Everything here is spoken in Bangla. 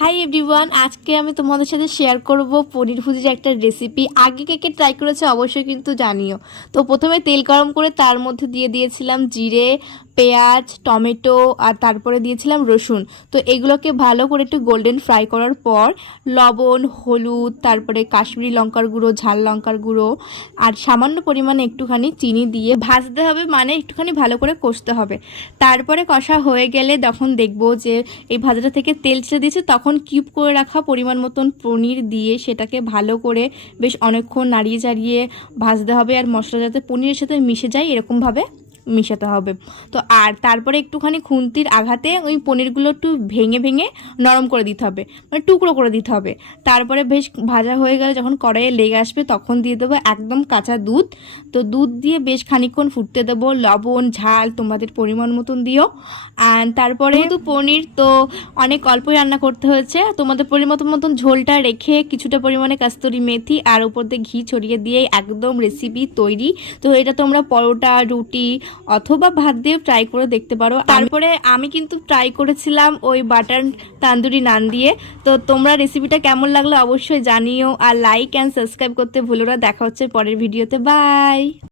হাই এভরিওয়ান, আজকে আমি তোমাদের সাথে শেয়ার করব পনির ভুজির একটা রেসিপি। আগে কে কে ট্রাই করেছে অবশ্যই কিন্তু জানিও। তো প্রথমে তেল গরম করে তার মধ্যে দিয়ে দিয়েছিলাম জিরে, পেঁয়াজ, টমেটো আর তারপরে দিয়েছিলাম রসুন। তো এগুলোকে ভালো করে একটু গোল্ডেন ফ্রাই করার পর লবণ, হলুদ, তারপরে কাশ্মীরি লঙ্কার গুঁড়ো, ঝাল লঙ্কার গুঁড়ো আর সামান্য পরিমাণে একটুখানি চিনি দিয়ে ভাজতে হবে, মানে একটুখানি ভালো করে কষতে হবে। তারপরে কষা হয়ে গেলে তখন দেখবো যে এই ভাজাটা থেকে তেল ছেড়ে দিয়েছে, তখন কিউব করে রাখা পরিমাণ মতন পনির দিয়ে সেটাকে ভালো করে বেশ অনেকক্ষণ নাড়িয়ে চাড়িয়ে ভাজতে হবে। আর মশলা যাতে পনিরের সাথে মিশে যায় এরকমভাবে মিশাতে হবে। তো আর তারপরে একটুখানি খুন্তির আঘাতে ওই পনিরগুলো একটু ভেঙে ভেঙে নরম করে দিতে হবে, মানে টুকরো করে দিতে হবে। তারপরে বেশ ভাজা হয়ে গেলে যখন কড়াইয়ে লেগে আসবে তখন দিয়ে দেবো একদম কাঁচা দুধ। তো দুধ দিয়ে বেশ খানিকক্ষণ ফুটতে দেবো, লবণ ঝাল তোমাদের পরিমাণ মতন দিও। অ্যান্ড তারপরে তো পনির তো অনেক অল্পই রান্না করতে হয়েছে, তোমাদের পরিমাণ মতন ঝোলটা রেখে কিছুটা পরিমাণে কাস্তুরি মেথি আর উপর দিয়ে ঘি ছড়িয়ে দিয়ে একদম রেসিপি তৈরি। তো এটা তোমরা পরোটা, রুটি অথবা ভাত দিয়ে ট্রাই করে দেখতে পারো। তারপরে আমি কিন্তু ট্রাই করেছিলাম ওই বাটার তান্দুরি নান দিয়ে। তো তোমরা রেসিপিটা কেমন লাগলো অবশ্যই জানিও, আর লাইক অ্যান্ড সাবস্ক্রাইব করতে ভুলো না। দেখা হচ্ছে পরের ভিডিওতে, বাই।